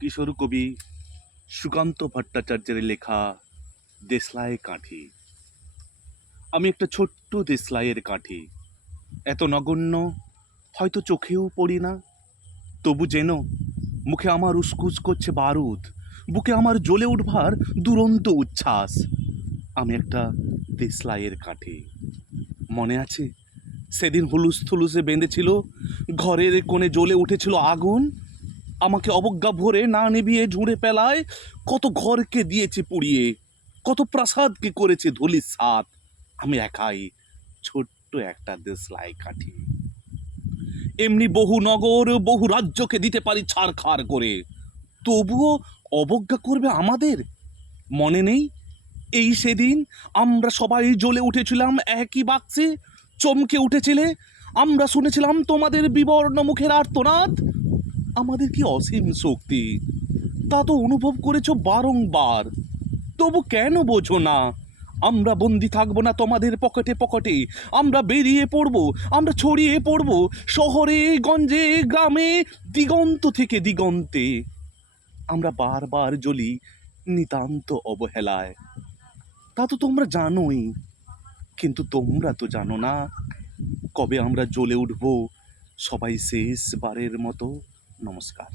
কিশোর কবি সুকান্ত ভট্টাচার্যের লেখা দেশলাই কাঠি। আমি একটা ছোট্ট দেশলাইয়ের কাঠি, এত নগণ্য হয়তো চোখেও পড়ি না, তবু যেন মুখে আমার উসকুস করছে বারুদ, বুকে আমার জ্বলে উঠবার দুরন্ত উচ্ছ্বাস। আমি একটা দেশলাইয়ের কাঠি। মনে আছে সেদিন হুলুস থুলুসে বেঁধেছিল, ঘরের কোণে জ্বলে উঠেছিল আগুন, আমাকে অবজ্ঞা ভরে না নিভিয়ে ঝুড়ে পেলায় কত ঘরকে দিয়েছে পুড়িয়ে, কত প্রাসাদকে করেছে ধূলিসাৎ। আমি একাই ছোট্ট একটা দেশলাই কাঠি। এমনি বহু নগর বহু রাজ্যকে দিতে পারি ছারখার করে, তবুও অবজ্ঞা করবে আমাদের? মনে নেই এই সেদিন আমরা সবাই জ্বলে উঠেছিলাম একই বাক্সে, চমকে উঠেছিলে, আমরা শুনেছিলাম তোমাদের বিবর্ণ মুখের আর্তনাদ। আমাদের কি অসীম শক্তি, তা তো অনুভব করেছো বারংবার, তবু কেন বোঝো না? আমরা বন্দি থাকবো না তোমাদের পকেটে পকেটে, আমরা বেরিয়ে পড়বো, আমরা ছড়িয়ে পড়বো শহরে গঞ্জে গ্রামে, দিগন্ত থেকে দিগন্তে। আমরা বারবার জ্বলি নিতান্ত অবহেলায়, তা তো তোমরা জানোই, কিন্তু তোমরা তো জানো না কবে আমরা জ্বলে উঠবো সবাই শেষবারের মতো। নমস্কার।